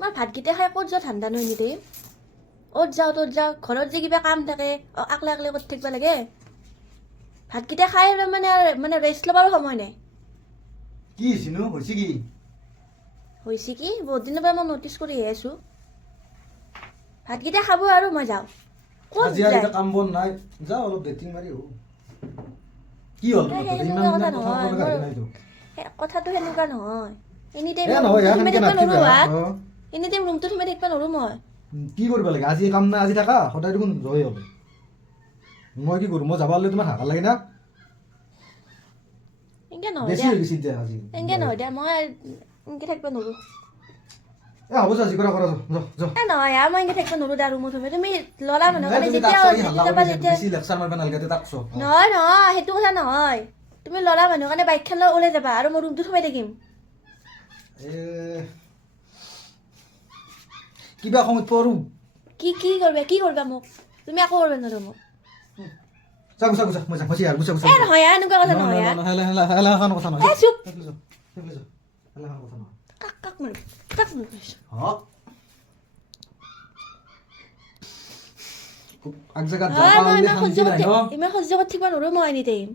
তোমাৰ ভাতকেইটা খাই ক'ত যোৱা ঠাণ্ডা নহয় নিদে অ'ত যাওঁ ঘৰত যে কিবা কাম থাকে আকলে আকলে কৰি থাকিব লাগে ভাতকেইটা খাই মানে ৰেষ্ট ল'বৰ সময় নাই কি হৈছিনো হৈছে কি হৈছে কি বহুত দিনৰ পৰা মই নটিচ কৰিহে আছোঁ ভাতকেইটা খাব আৰু মই যাওঁ ক'ত আজি আৰু এটা কাম বন নাই যা অলপ ডেটিং মাৰি আহো কি হ'ল ইমান কথা কথা নহয় ক'ব লগা নাইতো কথাটো সেনেকুৱা নহয় এনি টাইম নহয় সোমাই থাকিব নোৱাৰো অ এনি টাইম ৰুমটোত সোমাই থাকিব নোৱাৰো মই কি কৰিব লাগে আজি কাম নাই আজি থাকা সদায় দেখোন ৰয়ে হবে মই কি কৰোঁ মই যাব হ'লে তোমাৰ হাকা লাগে না এনেকৈ নহয় বেছি দিয়া হৈ গৈছে এতিয়া আজি এনেকৈ নহয় দিয়া মই এনেকৈ থাকিব নোৱাৰো হ'ব যা যি কৰা কৰা যা নহয় আৰু মই এনেকৈ থাকিব নোৱাৰো দিয়া ৰুমত সোমাই তুমি ল'ৰা মানুহ কাৰণে তুমি যেতিয়া তাক হাল্লা কেতিয়াবা কৰি যেতিয়া বেছি লেকচাৰ মাৰিব নালাগে তাক চ নহয় সেইটো কথা নহয় তুমি ল'ৰা মানুহ কাৰণে বাইকখন লৈ ওলাই যাবা আৰু মই ৰুমটোত সোমাই থাকিম কিবা সময়ত পঢ়ো কি কৰিবা মোক তুমি একো কৰিবা নোৱাৰো মোক গুচা মই যাম গুচা নহয় এনেকুৱা কথা নহয় কথা নহয় এ চুপ কথা নহয় কাক মাৰিছ আগ জেগাত মই ইমান সহ্য কৰি থাকিব নোৱাৰো মই এনি টাইম